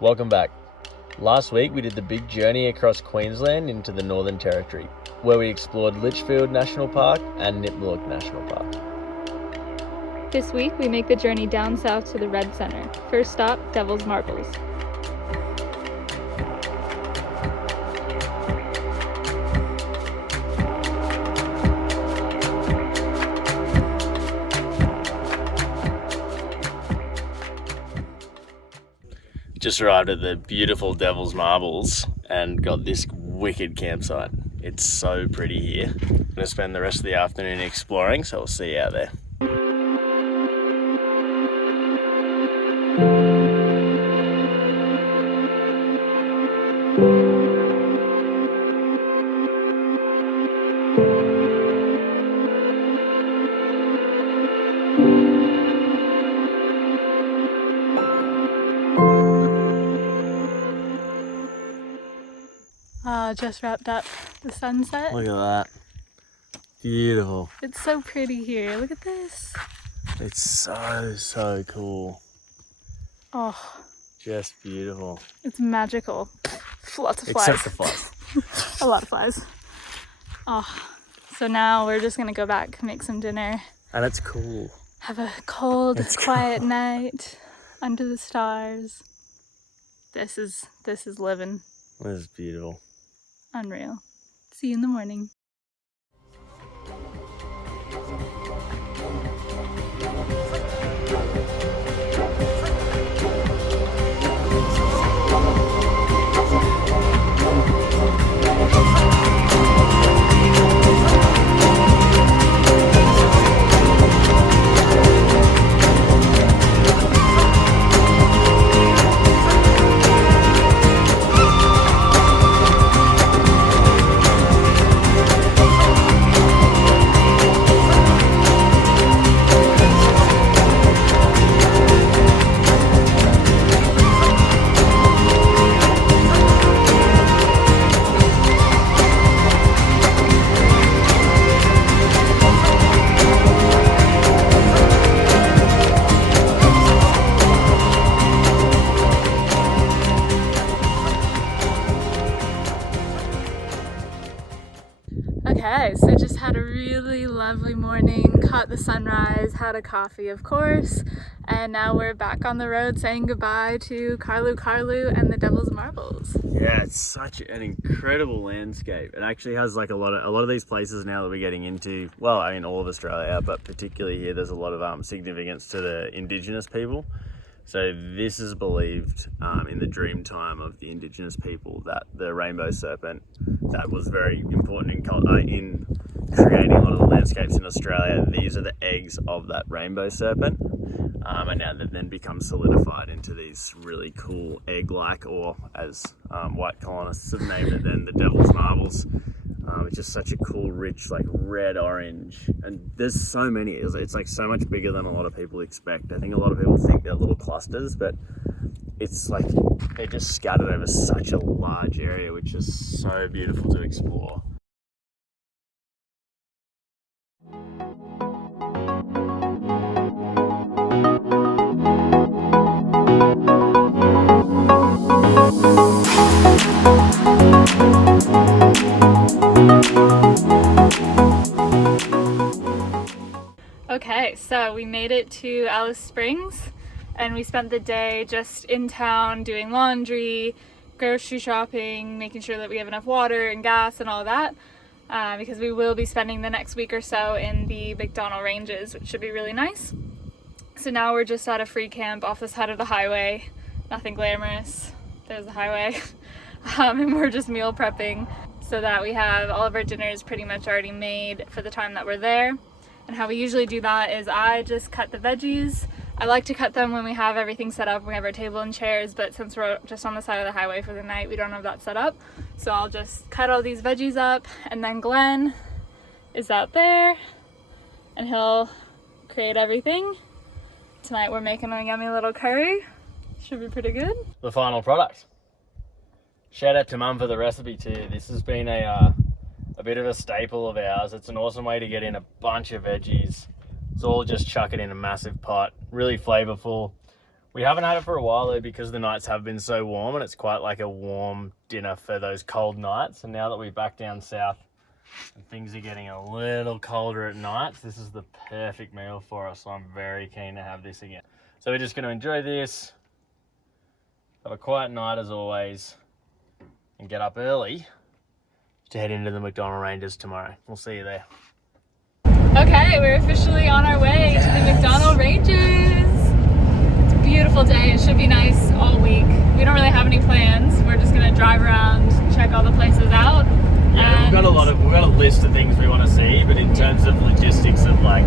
Welcome back. Last week we did the big journey across Queensland into the Northern Territory, where we explored Litchfield National Park and Nipmuc National Park. This week we make the journey down south to the Red Centre. First stop, Devil's Marbles. Just arrived at the beautiful Devil's Marbles and got this wicked campsite. It's so pretty here. I'm going to spend the rest of the afternoon exploring, so we'll see you out there. Just wrapped up the sunset. Look at that. Beautiful. It's so pretty here. Look at this. It's so cool. Oh, Just beautiful. it's magical. Lots of flies. Except the flies. A lot of flies. Oh, so now we're just gonna go back, make some dinner, And it's cool. have a cold, It's quiet night under the stars. This is living. This is beautiful. Unreal. See you in the morning. Okay, so just had a really lovely morning, caught the sunrise, had a coffee of course, and now we're back on the road saying goodbye to Karlu Karlu and the Devil's Marbles. Yeah, it's such an incredible landscape. It actually has like a lot of these places now that we're getting into. Well, I mean all of Australia, but particularly here, there's a lot of significance to the Indigenous people. So this is believed in the dream time of the Indigenous people that the rainbow serpent that was very important in creating a lot of the landscapes in Australia. These are the eggs of that rainbow serpent, and now they've then become solidified into these really cool egg-like, or as white colonists have named it, then the Devil's Marbles. It's just such a cool, rich, like red orange, and there's so many. It's like so much bigger than a lot of people expect. I think a lot of people think they're little clusters, but it's like they're just scattered over such a large area, which is so beautiful to explore. Okay, so we made it to Alice Springs and we spent the day just in town doing laundry, grocery shopping, making sure that we have enough water and gas and all that, because we will be spending the next week or so in the MacDonnell Ranges, which should be really nice. So now we're just at a free camp off the side of the highway, nothing glamorous, there's the highway, and we're just meal prepping so that we have all of our dinners pretty much already made for the time that we're there. And how we usually do that is I just cut the veggies. I like to cut them when we have everything set up, we have our table and chairs, but since we're just on the side of the highway for the night, we don't have that set up. So I'll just cut all these veggies up, and then Glenn is out there and he'll create everything. Tonight we're making a yummy little curry. Should be pretty good. The final product. Shout out to Mum for the recipe too. This has been a bit of a staple of ours. It's an awesome way to get in a bunch of veggies. It's all just chuck it in a massive pot. Really flavorful. We haven't had it for a while though because the nights have been so warm, and it's quite like a warm dinner for those cold nights. And now that we're back down south and things are getting a little colder at nights, this is the perfect meal for us. So I'm very keen to have this again. So we're just going to enjoy this, have a quiet night as always, and get up early to head into the Macdonnell Ranges tomorrow. We'll see you there. Okay, we're officially on our way to the Macdonnell Ranges. Beautiful day. It should be nice all week. We don't really have any plans. We're just gonna drive around, check all the places out. Yeah, we've got a list of things we want to see, but in terms of logistics of like,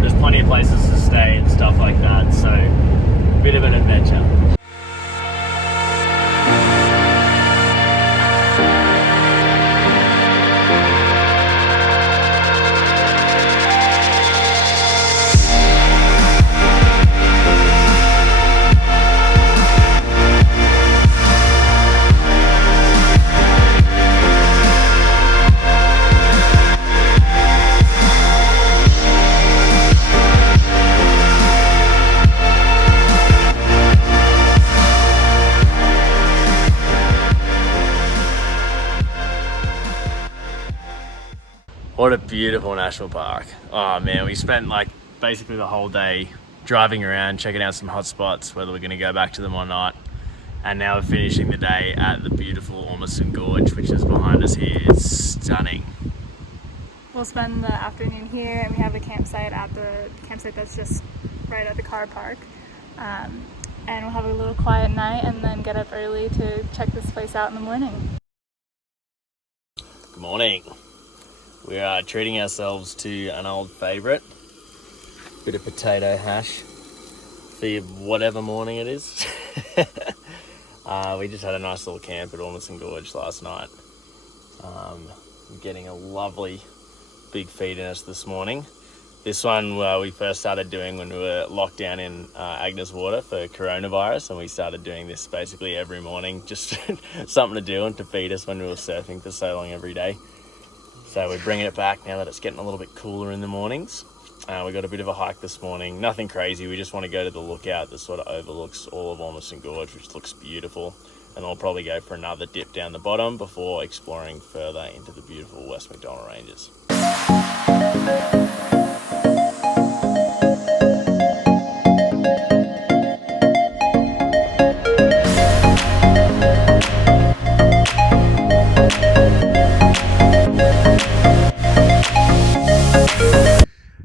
there's plenty of places to stay and stuff like that. So, a bit of an adventure. What a beautiful national park. Oh man, we spent like basically the whole day driving around, checking out some hot spots, whether we're going to go back to them or not. And now we're finishing the day at the beautiful Ormiston Gorge, which is behind us here. It's stunning. We'll spend the afternoon here, and we have a campsite at the campsite that's just right at the car park. And we'll have a little quiet night and then get up early to check this place out in the morning. Good morning. We are treating ourselves to an old favourite, bit of potato hash for whatever morning it is. We just had a nice little camp at Ormiston Gorge last night. Getting a lovely big feed in us this morning. This one we first started doing when we were locked down in Agnes Water for coronavirus, and we started doing this basically every morning, just something to do and to feed us when we were surfing for so long every day. So we're bringing it back now that it's getting a little bit cooler in the mornings. We got a bit of a hike this morning, nothing crazy. We just want to go to the lookout that sort of overlooks all of Ormiston Gorge, which looks beautiful. And I'll probably go for another dip down the bottom before exploring further into the beautiful West Macdonnell Ranges.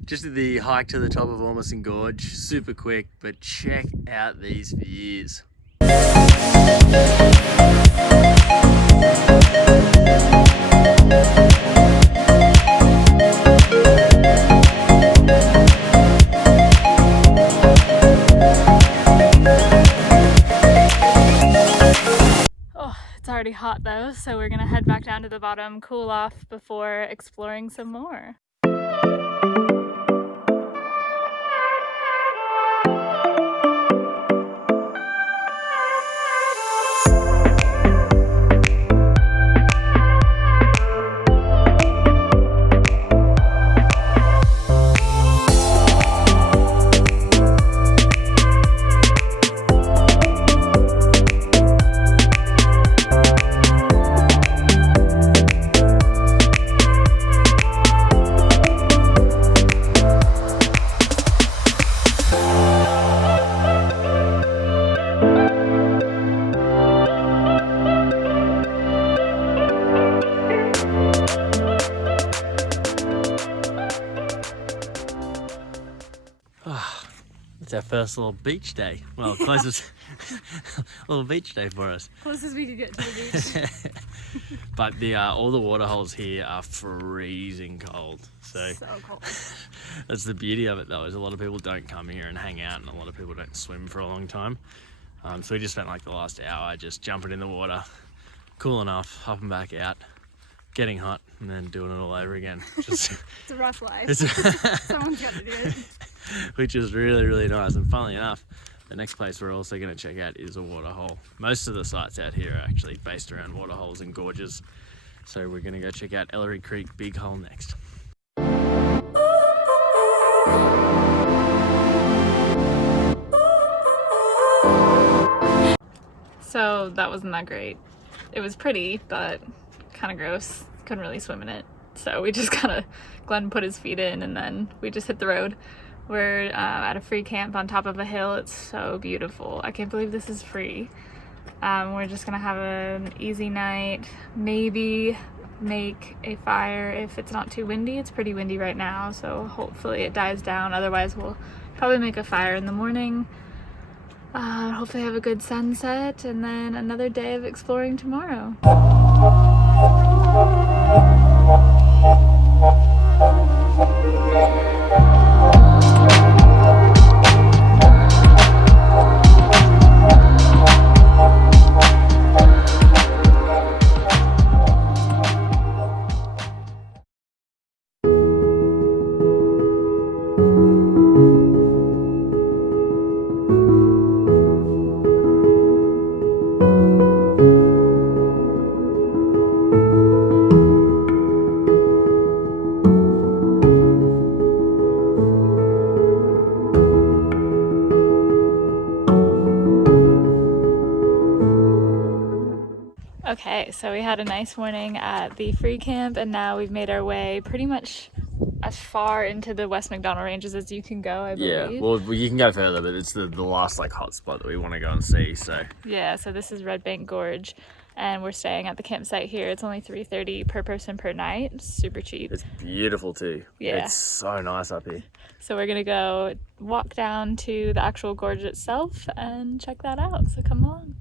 Just did the hike to the top of Ormiston Gorge, super quick, but check out these views. Oh, it's already hot though, so we're gonna head back down to the bottom, cool off before exploring some more. It's our first little beach day. Well, closest little beach day for us. Closest we could get to the beach. But all the water holes here are freezing cold. So cold. That's the beauty of it though, is a lot of people don't come here and hang out, and a lot of people don't swim for a long time. So we just spent like the last hour just jumping in the water, cooling off, hopping back out, getting hot, and then doing it all over again. Just, it's a rough life. Someone's got to do it. Which is really, really nice. And funnily enough, the next place we're also going to check out is a waterhole. Most of the sites out here are actually based around waterholes and gorges. So we're going to go check out Ellery Creek Big Hole next. So that wasn't that great. It was pretty, but kind of gross. Couldn't really swim in it. So we just Glenn put his feet in and then we just hit the road. We're at a free camp on top of a hill. It's so beautiful. I can't believe this is free. We're just gonna have an easy night. Maybe make a fire if it's not too windy. It's pretty windy right now, so hopefully it dies down. Otherwise we'll probably make a fire in the morning. Hopefully have a good sunset, and then another day of exploring tomorrow. Okay, so we had a nice morning at the free camp, and now we've made our way pretty much as far into the West Macdonnell Ranges as you can go, I believe. Yeah, well, you can go further, but it's the last like hot spot that we want to go and see. So yeah, so this is Redbank Gorge, and we're staying at the campsite here. It's only $3.30 per person per night. It's super cheap. it's beautiful too. Yeah. It's so nice up here. So we're gonna go walk down to the actual gorge itself and check that out. So come along.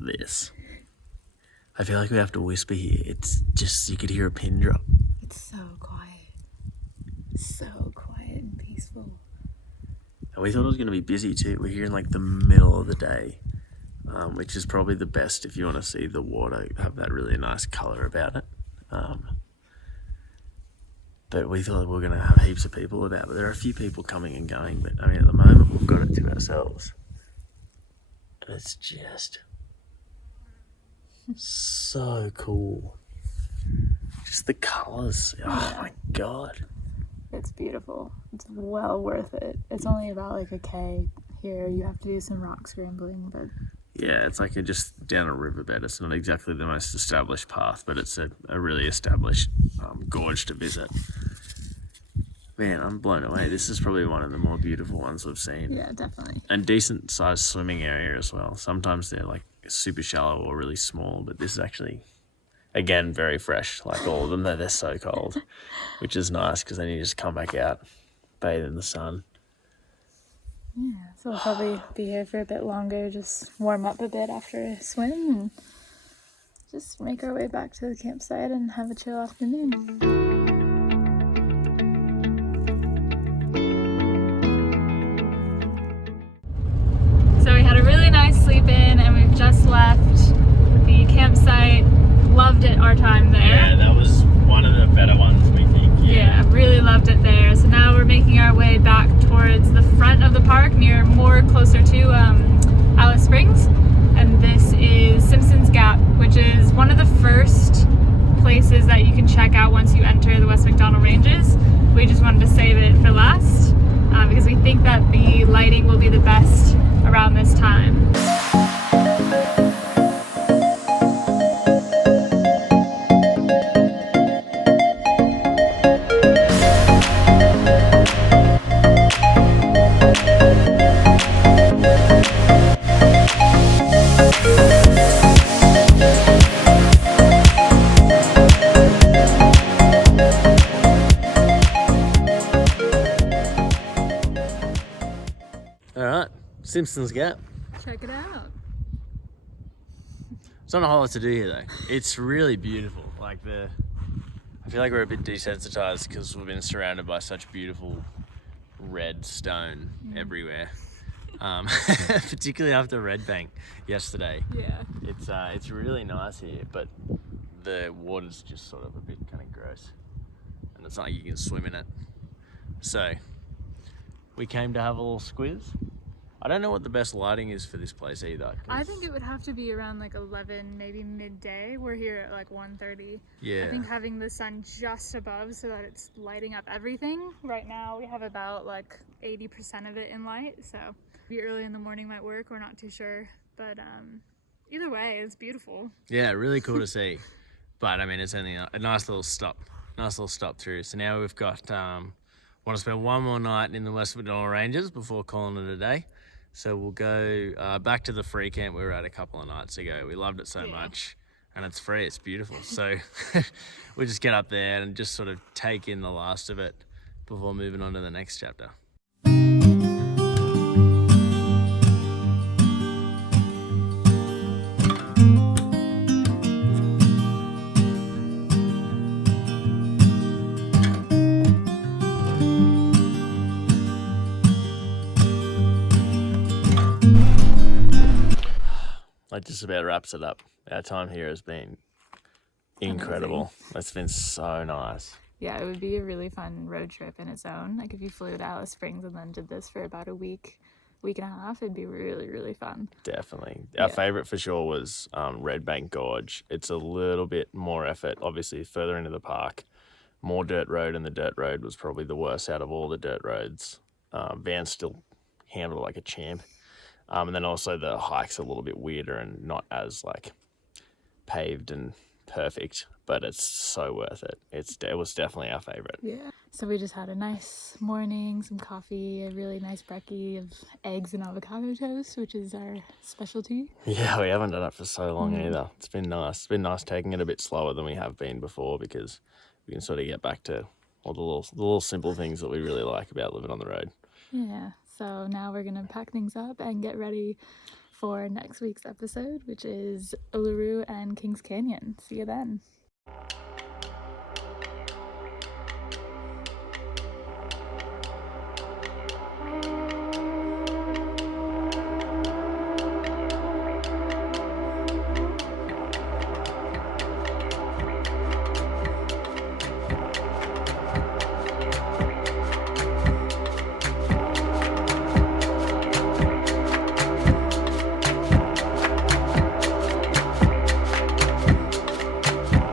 This. I feel like we have to whisper here. It's just, you could hear a pin drop. It's so quiet. So quiet and peaceful. And we thought it was going to be busy too. We're here in like the middle of the day, which is probably the best if you want to see the water have that really nice colour about it. But we thought we were going to have heaps of people about, but there are a few people coming and going. But I mean, at the moment we've got it to ourselves. And it's just so cool. Just the colours. Oh my god. It's beautiful. It's well worth it. It's only about like a K here. You have to do some rock scrambling, but yeah, it's like just down a riverbed. It's not exactly the most established path, but it's a really established gorge to visit. Man, I'm blown away. This is probably one of the more beautiful ones we've seen. yeah, definitely. And decent sized swimming area as well. Sometimes they're like super shallow or really small, but this is actually, again, very fresh, like all of them, though they're so cold, which is nice because then you just come back out, bathe in the sun. Yeah, so we'll probably be here for a bit longer, just warm up a bit after a swim and just make our way back to the campsite and have a chill afternoon. Sleep in, and we've just left the campsite. Loved it, our time there. Yeah, that was one of the better ones, we think. Yeah, really loved it there. So now we're making our way back towards the front of the park, closer to Alice Springs, and this is Simpsons Gap, which is one of the first places that you can check out once you enter the West Macdonnell Ranges. We just wanted to save it for last because we think that the lighting will be the best around this time. All right, Simpsons Gap. Check it out. There's not a whole lot to do here though. It's really beautiful. Like I feel like we're a bit desensitized because we've been surrounded by such beautiful red stone everywhere. Particularly after Redbank yesterday. Yeah. It's really nice here, but the water's just sort of a bit kind of gross, and it's not like you can swim in it. So we came to have a little squiz. I don't know what the best lighting is for this place either. I think it would have to be around like 11, maybe midday. We're here at like 1:30. Yeah. I think having the sun just above so that it's lighting up everything. Right now we have about like 80% of it in light, so maybe early in the morning might work. We're not too sure, but either way, it's beautiful. Yeah, really cool to see. But I mean, it's only a nice little stop through. So now we've got want to spend one more night in the West Macdonnell Ranges before calling it a day. So we'll go back to the free camp we were at a couple of nights ago. We loved it so much, and it's free. It's beautiful. So we just get up there and just sort of take in the last of it before moving on to the next chapter. That just about wraps it up. Our time here has been incredible. It's been so nice. Yeah, it would be a really fun road trip in its own. Like if you flew to Alice Springs and then did this for about a week and a half, it'd be really, really fun. Definitely. Our favourite for sure was Redbank Gorge. It's a little bit more effort, obviously further into the park. More dirt road, and the dirt road was probably the worst out of all the dirt roads. Van still handled it like a champ. And then also the hike's a little bit weirder and not as like paved and perfect, but it's so worth it. It was definitely our favourite. Yeah. So we just had a nice morning, some coffee, a really nice brekkie of eggs and avocado toast, which is our specialty. Yeah, we haven't done it for so long either. It's been nice. It's been nice taking it a bit slower than we have been before, because we can sort of get back to all the little simple things that we really like about living on the road. Yeah. So now we're going to pack things up and get ready for next week's episode, which is Uluru and Kings Canyon. See you then.